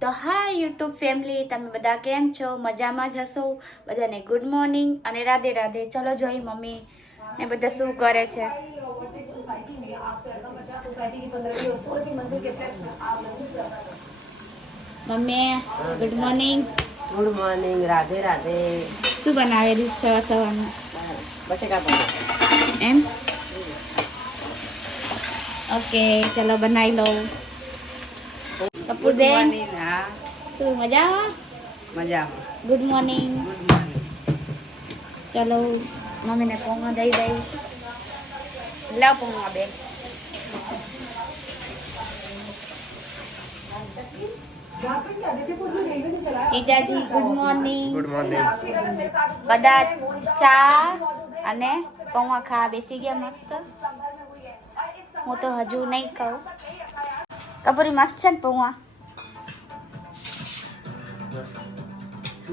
તો હાય YouTube family, તમે બધા કેમ છો? મજામાં જ હશો? બધાને ગુડ મોર્નિંગ અને રાધે રાધે. ચલો જોઈ મમ્મી ને બધા શું કરે છે. Mummy good morning. Good morning, Radhe Radhe. શું બનાવેલું સવારનું? બટેકા પૌવા. એમ ઓકે, ચલો બનાવી લો. કપૂરબેન હા, શું મજામાં? મજામાં. Good morning. Good morning. ચલો મમ્મીને પૌવા દઈ દઈ. લાવ પૌવા બેન. જીજાજી ગુડ મોર્નિંગ. Good morning. બધા ચા અને પૌવા ખાવા બેસી ગયા મસ્ત. હું તો હજુ નહીં ખાઉં. કપૂરી મસ્ત છે ને પૌવા?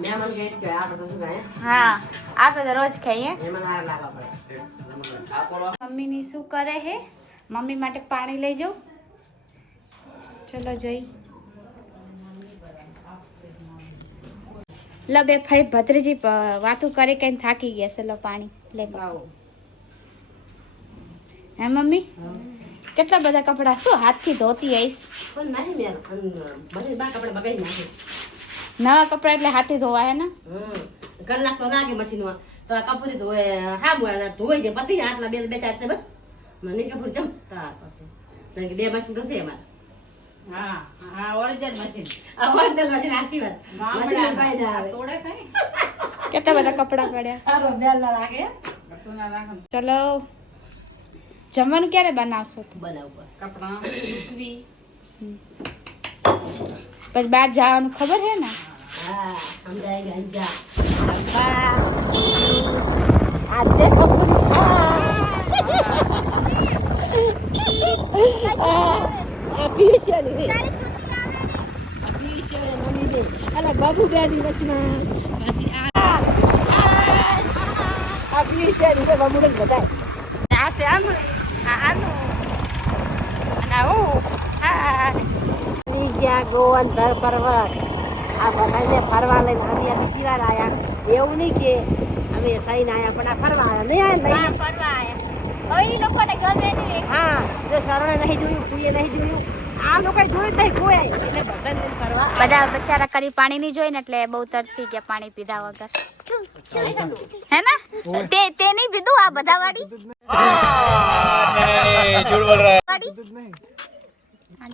મહેમાન ગઈ કે આપણે તો શું ખાય? હા, આપણે તો રોજ ખાઈએ. મહેમાન હારે લાગવા પડે. મમ્મીની શું કરે હે? મમ્મી માટે પાણી લઈ જાઉં. ચલો જઈ. લો બે ફરી ભત્રીજી વાતું કરી કઈ થાકી ગયા છે. લો પાણી લઈ લો. હે મમ્મી, કેટલા બધા કપડા શું હાથથી ધોતી આવીશ? પણ નહીં મેલ બધી બા કપડે બગાડી નાખે. નવા કપડા એટલે હાથથી ધોવા હે ને? કલાક તો નાખે મશીનમાં તો આ કપૂરી ધોવે. હા બોલા ધોઈ જાય પતિ આટલા બે ચાર છે બસ. મને કપૂર જમ તાર પાસે બે મશીન તો છે અમારે. હા હા, ઓરિજિનલ મશીન. આ ઓરિજિનલ મશીન સાચી વાત. મશીન કોઈ ના આવે. સોડે કઈ કેટલા બધા કપડા પડ્યા. હારો બેલ ના લાગે. કટુ ના રાખો. ચલો જમવાનું ક્યારે બનાવશો? બનાવ બસ. કપડા સૂકવી. પછી બહાર જવાનું ખબર હે ને? હા સમજાય ગંજા. આજે બાબુ ગાડી વચમાં બાબુ બધા આ છે આમ આનું અને આવું. હા ગયા ગોવંદર પર્વત આ બધાને ફરવા લઈને અમે બીજી વાર આયા. એવું નહીં કે અમે સહીને આયા પણ આ ફરવા આયા નહીં આયા. ફરવા આયા. હવે એ લોકોને ગમે નહીં. હા જે સરળે નહીં જોયું કોઈએ નહીં જોયું આ લોકોએ જોયું નહીં કોઈ એટલે બધાને ફરવા બધા બચારા કરી પાણી નહીં જોઈ ને એટલે બહુ તરસી ગયા પાણી પીધા વગર. હે ને? તે નહીં પીધું આ બધા વાળી?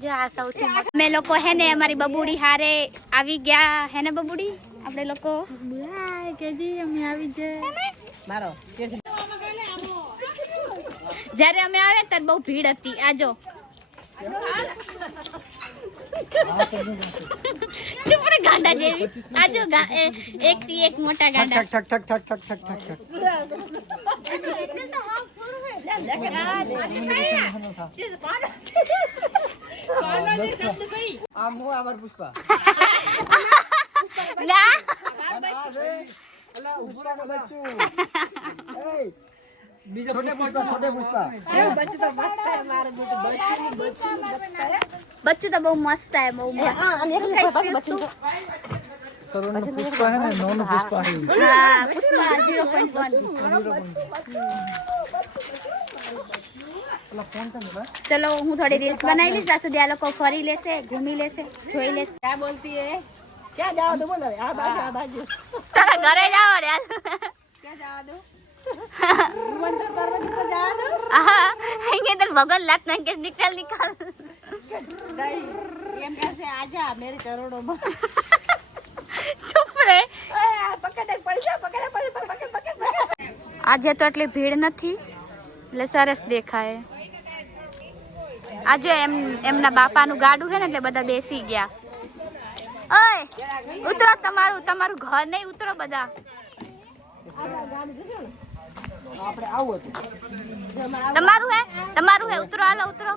જો આ સૌથી મોટું. મેં લોકો હે ને અમારી બબુડી હારે આવી ગયા. હે ને બબુડી? આપણે લોકો અમે આવી જાય. મારો જ્યારે અમે આવ્યા ત્યારે બહુ ભીડ હતી. આ જો ચૂપ રે ગાંડા જેવી. આ જો એક થી એક મોટા ગાંડા. ના बच्चू तो बहुत मस्त है. बहुत पुष्पा है ना, नॉन पुष्पा है. हाँ पुष्पा 0.1. चलो હું થોડી રીલ્સ બનાવી લઈશ. ત્યાં સુધી આ લોકો ફરી લેશે, ઘૂમી લેશે, જોઈ લેશે. क्या बोलती है क्या जाओ तो बोलो आ बाजू તારા ઘરે જાઓ રે. क्या जाओ दो गोवंदर पर्वत पर जाओ दो હા અહીંયા તો ભગવાન લાત નાખે. નિકાલ નિકાલ. नहीं एम कैसे आजा मेरे करोड़ों में ચૂપ રે. पकड़ पड़ जा पकड़ આજે તો એટલી ભીડ નથી એટલે સરસ દેખાય. આજે એમના બાપાનું ગાડું છે ને એટલે બધા બેસી ગયા. ઓય ઉતરો. તમારું ઘર નહીં, ઉતરો બધા. તમારું હે ઉતરો. હાલો ઉતરો.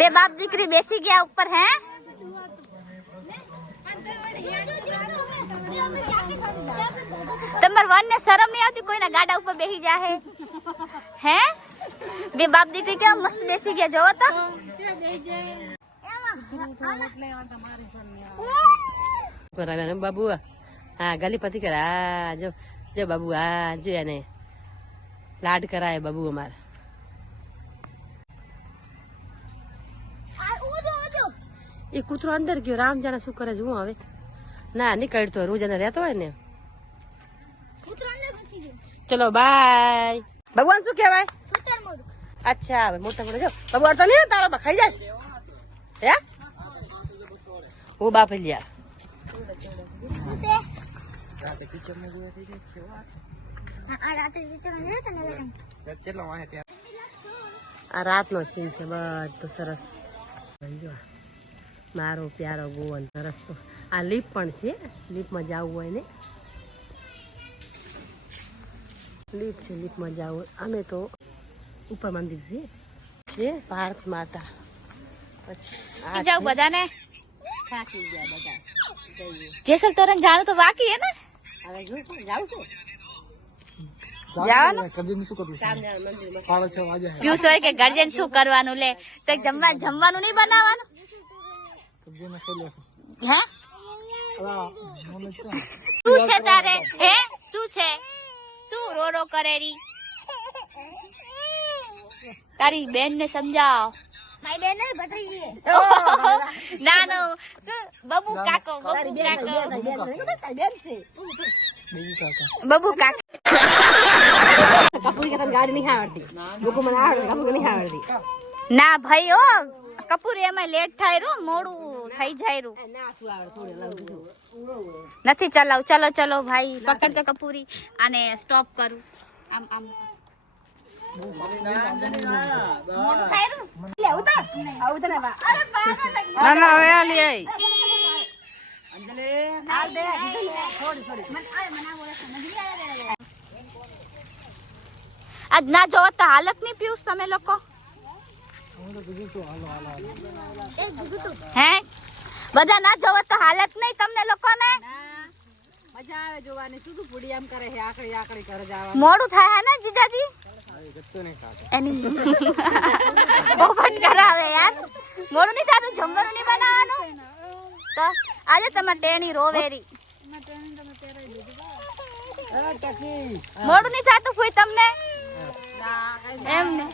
બે બાપ દીકરી બેસી ગયા ઉપર. હે તમાર વન ને શરમ નહીં આવતી? કોઈના ગાડા ઉપર બેસી જાહે. હે બે બાપ દીકરી કેવા મસ્ત બેસી ગયા. જોવો તો કરાવે બાબુ હા ગલીપતિ કરે હા જો જો બાબુ હા જો એને લાડ કરાય બાબુ અમારે એ કૂતરો અંદર ગયો રામ જાણે શું કરે હું હવે ના નીકળતો રોજ એને રહેતો હોય ને ચલો બાય ભગવાન શું કહેવાય અચ્છા હવે મોટા મોટા જો બાબુ અડતો નહીં તારો ખાઈ જશે હે હું બાપ લ્યા આ રાતનો સીન છે બધું સરસ મારો પ્યારો ગોવન સરસ તો આ લીપ પણ છે લીપમાં જવું હોય ને લીપ છે લીપમાં જવું હોય અમે તો ઉપર મંદિર છે ભારત માતા પછી જાવ બધાને થાકી ગયા બધા જેસલ તોરણ જાણું તો બાકી હે ને હવે જો જાવ છે જવાનું કદી શું કરું સામે મંદિરમાં 6:30 વાગે પિયુષ હોય કે ગાર્જિયન શું કરવાનું લે તો જમવાનું નહીં બનાવવાનું કદી ને ખેલે હે હા મને તો શું છે તારે હે શું છે શું રો રો કરેરી તારી બેન ને સમજાવ મારી બેન નહીં બતાઈએ નાનો બબુ કાકો બબુ કાકો કપૂરી કે તને ગાડી નહીં આવડતી લોકો મને આવડે કપૂર નહીં આવડતી ના ભાઈ ઓ કપૂર એમાં લેટ થાય રો મોડું થઈ જાય રું ના શું આવડે થોડે લાવું નથી ચલાવ ચલો ચલો ભાઈ પકડ કે કપૂરી આને સ્ટોપ કરું આમ આમ મોડું થાય રું લે ઉતાર આવું તને બા અરે ના ના હવે આ લે આઈ અંજલે હાલ દે થોડી આજ ના જોવો તો હાલત નહીં પીયુષ તમે લોકો હે બધા ના જોવો તો હાલત નહીં તમને લોકોને મજા આવે જોવાની શું શું પૂડી આમ કરે છે આકડી આકડી કરે જાવા મોડું થાય હે ને જીજાજી એની બહુ પણ કરાવે યાર મોડું નહીં થતું જમવાનું નહીં બનાવવાનું તો આજે તમારે ટેણી રોવેરી મોડું નહીં થતું કોઈ તમને એમ ને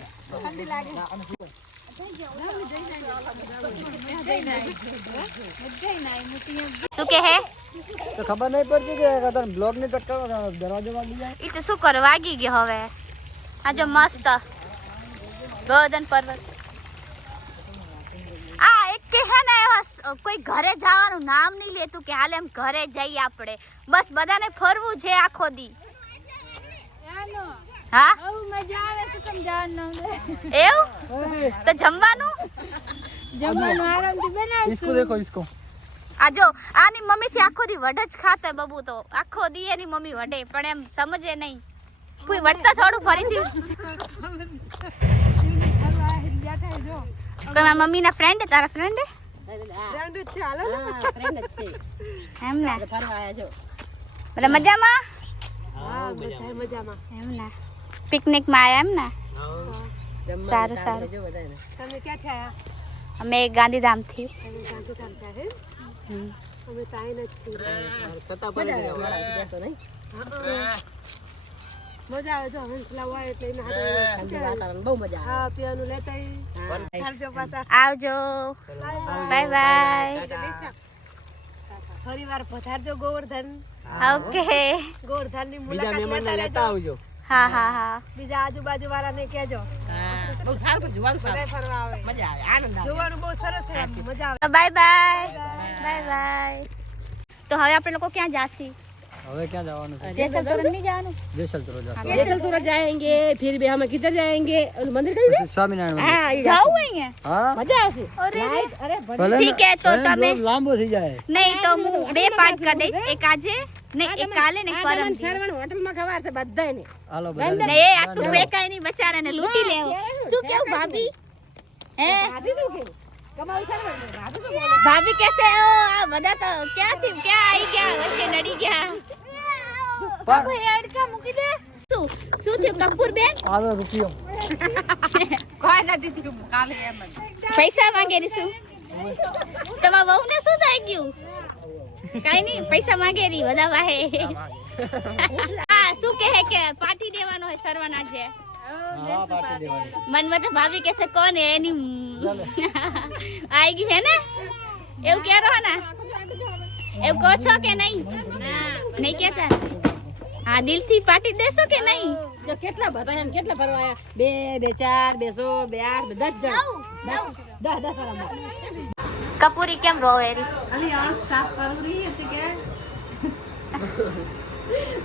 શું કે હે તો ખબર નહીં પડતી કે તને બ્લોગ ને કટ કરો દરવાજો વાગી જાય ઈ તો શું કરો વાગી ગયો હવે આજે મસ્ત ગોવર્ધન પર્વત આ એક કે હે ને કોઈ ઘરે જવાનું નામ નહીં લેતું કે હાલ એમ ઘરે જઈએ આપણે બસ બધાને ફરવું છે આખો દી હા મજા આવે છે તમે જવાનું એવું તો જમવાનું આરામથી બનાવશું इसको देखो इसको આ જો આની મમ્મી થી આખો દી વડ જ ખાતે બબુ તો આખો દી એની મમ્મી વડે પણ એમ સમજે નહીં કોઈ વડતા થોડું ફરીથી તમારા મમ્મી ના ફ્રેન્ડ તારા ફ્રેન્ડ ફ્રેન્ડ જ છે હાલો ફ્રેન્ડ જ છે એમ ના ફરવા આયા જો બધા મજામાં હા બધા મજામાં એમ ના પિકનિક માં આયા એમ ના સારું સારું જો બધાને તમે ક્યાંથી આયા અમે ગાંધીધામ થી અમે ગાંધીધામ થી આવ્યા અમે તાઈ નથી મજા આવે જો હંસલા હોય એટલે એના હાથે વાતાવરણ બહુ મજા આવે હા પીવાનું લેતા આવજો પાછા આવજો બાય બાય ફરી વાર પધારજો ગોવર્ધન ઓકે ગોવર્ધન ની મુલાકાત લેતા આવજો હા હા હા બીજા આજુબાજુ વાળાને કહેજો બહુ સારું પણ જોવાનું બધા ફરવા આવે મજા આવે આનંદ આવે જોવાનું બહુ સરસ છે મજા આવે બાય બાય બાય બાય તો હવે આપણે લોકો ક્યાં જાસી હવે ક્યાં જવાનું છે જેસલ તોરણ નહીં જવાનું જેસલ તોરણ જાશું जैसल तोरा जाएंगे फिर भी हम किधर जाएंगे मंदिर कहीं है સ્વામિનારાયણ हाँ ये જાવું અહીંયા હા मजा आती अरे लाइट अरे ભલે ઠીક હે તો તમે લાંબો થઈ જાય નહીં તો હું બે પાર્ટ કરી દઈશ એક આજે નહીં એક કાલે ને પરમ દિવસે. सरवण होटल में खबर से बधाई ने હાલો ને બધા એ આટલું ફેકાય નહીં બચારાને લૂંટી લેવો શું કેવું ભાભી હે भाभी तो के कमाल सरवण भाभी तो बोले ભાભી કેસે ઓ આ બધા તો ક્યાંથી ક્યાં આવી ગયા વચ્ચે નડી ગયા બાપુ હેડ કા મૂકી દે શું શું થયું કપૂર બેન આવો રૂપિયો કોઈ નથી થયું કાલે એમ જ પૈસા માંગે રી શું તમારા વહુને શું થઈ ગયું? કઈ નહીં, પૈસા માંગે રહી બધા વાહે. હા, શું કહે કે પાર્ટી દેવાનો હોય સરવાના છે. મનમાં તો ભાભી કહેશે કોણ હે એની આવી ગયું હે ને, એવું કહો ને, એવું કહો છો કે નહીં? નહીં કહેતા? હા, દિલથી પાર્ટી દેશો કે નહીં? જો કેટલા બધા એમ કેટલા ફરવા આયા? 2 2 4 200 2 8 બધા જ જણ 10 ફરવા. કપૂરી કેમ રોવે રી? અલી આંખ સાફ કરું રહી હતી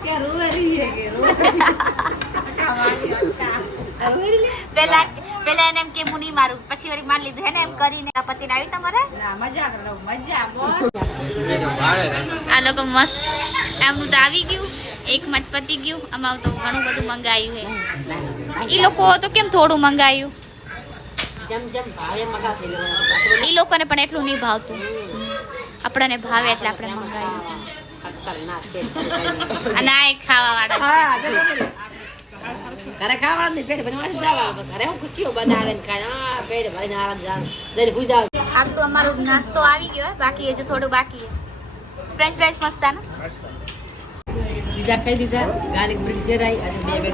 કે રોવે રહી હે કે રોવે પેલા એને એમ કે મુની મારું, પછી વળી માર લીધું હે ને એમ કરીને. આ પતિને આવી તમારે? ના મજા કરો મજા બોલ. આ લોકો મસ્ત એમનું તો આવી ગયું, એક મત પતી ગયું. અમારું તો ઘણું બધું મંગાયું હે. ઈ લોકો તો કેમ થોડું મંગાયું? જેમ જેમ ભાવે મગાવશે ઈ લોકોને પણ એટલું નહીં ભાવતું, આપણને ભાવે એટલે આપણે મંગાવ્યું. અને આ એક ખાવા વાળા ઘરે ખાવા નહીં, પેટ ભરવા જવા. ઘરે હું ખુશીઓ બનાવે ને ખાય. હા, પેટ ભરીને આરામ જાવ જઈને ખુશ જાવ. આટલું અમારો નાસ્તો આવી ગયો, બાકી હજુ થોડું બાકી છે. ફ્રેન્ચ ફ્રાઈસ મસ્ત ને બીજા ખાઈ લીધા, ગાર્લિક બ્રેડ દેરાઈ અને 2 બેન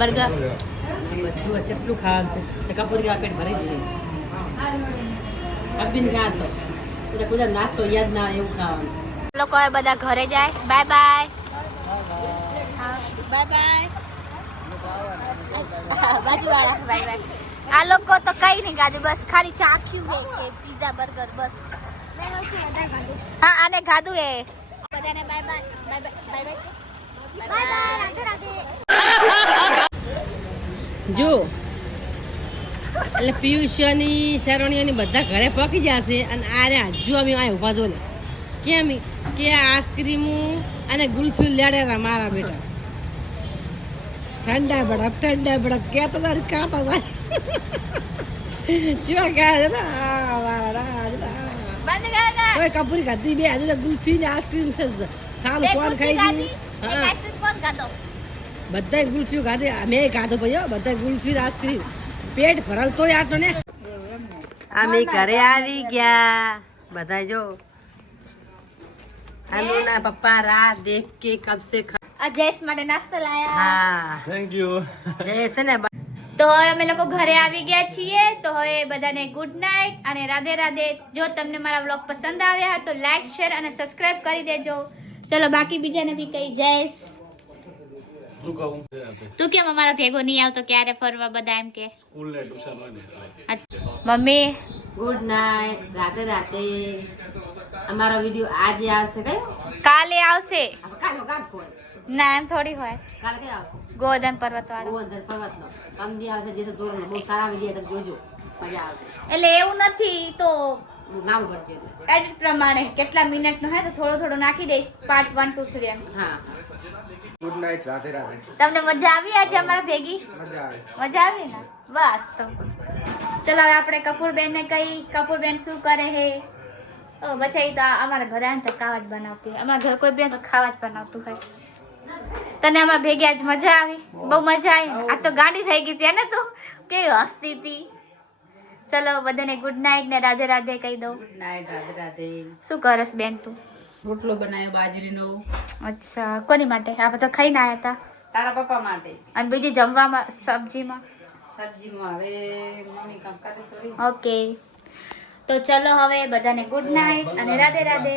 બર્ગર. બધું જેટલું ખાવાનું છે કપૂરી આ પેટ ભરી દીધું. અબીન ખાતો બધા નાસ્તો યાદ ના આવે એવું ખાવાનું. લોકો હવે બધા ઘરે જાય. Bye bye, bye bye. બાજુવાળા બાય બાય. આ લોકો તો કઈ નહીં ગાધું, બસ ખાલી ચાખ્યું હે કે પીઝા બર્ગર બસ. હા, આને ખાધું હે. બધાને by bye, bye bye, bye by, Radhe Radhe. જો એટલે પિયુષની શરણીઓની બધા ઘરે પકી જશે અને આરે હજુ અમે આ ઉભા જો ને કેમ કે આઈસ્ક્રીમો અને ગુલ્ફી લેડે મારા બેટા. ઠંડા બડક કહેતો તારી કાતા થાય કેવા કહે છે ને બંધ કર ને. કોઈ કપૂરી ખાધી બે આજે ગુલ્ફી ને આઈસ્ક્રીમ છે સારું કોણ ખાઈ ગયું. હા, આઈસ્ક્રીમ કોણ ખાધો? બધા ગુલ્ફીઓ ખાધે, અમે ખાધો ભાઈઓ બધા ગુલ્ફી આઈસ્ક્રીમ. પેટ ભરલ તોય આટલો ને. અમે ઘરે આવી ગયા બધા. જો અનુના પપ્પા રાત દેખ કે કબ સે આ જયેશ માટે નાસ્તો લાયા. હા થેન્ક યુ. જયેશ છે ને તો હવે અમે લોકો ઘરે આવી ગયા છીએ. તો હવે બધાને ગુડ નાઇટ અને રાધે રાધે. જો તમને મારા વ્લોગ પસંદ આવ્યા હોય તો લાઈક શેર અને સબસ્ક્રાઇબ કરી દેજો. ચલો બાકી બીજાને બી કહી. જયેશ શું કહું? તું કેમ અમારા ભેગો નહીં આવતો ક્યારે ફરવા? બધા એમ કે સ્કૂલ ને ટ્યુશન હોય ને એટલે. Mummy good night Radhe Radhe. અમારો વિડિયો આજે આવશે કયો? કાલે આવશે. કાલો કાલ કોઈ ના એમ થોડી હોય. કાલે કયો આવશે? ગોવર્ધન પર્વત વાળો. ગોવર્ધન પર્વતનો કમદી આવશે. જે ધોરણ બહુ સારા વિડિયો તમે જોજો, મજા આવશે. એટલે એવું નથી તો નામ પડશે એટલે. એડિટ પ્રમાણે કેટલા મિનિટનો હોય તો થોડો થોડો નાખી દઈશ. પાર્ટ 1 2 3 એમ. હા ગુડ નાઇટ, રાધે રાધે. તમને મજા આવી આજે અમારા ભેગી? મજા આવે. મજા આવી ને? બસ તો ચલો હવે આપણે કપૂરબેન ને કહી. કપૂરબેન શું કરે હે? ઓ બચાઈ તો અમારા ઘરે આને તો ખાવા જ બનાવતી. અમારા ઘર કોઈ બેન તો ખાવા જ બનાવતું હોય. તને અમારા ભેગી આજ મજા આવી? બહુ મજા આવી. આ તો ગાંડી થઈ ગઈ હતી ને તું, કેવી હસતી હતી. ચલો બધાને ગુડ નાઇટ ને રાધે રાધે કહી દો. Good night Radhe Radhe. શું કરસ બેન તું? રોટલો બનાવ્યો બાજરીનો અચ્છા, કોની માટે? આ બધા ખાઈને આવ્યા હતા. તારા પપ્પા માટે. અને બીજી જમવામાં સબ્જીમાં? સબ્જીમાં હવે મમ્મી કામ કરે થોડી. ઓકે તો ચલો હવે બધાને ગુડ નાઇટ અને રાધે રાધે.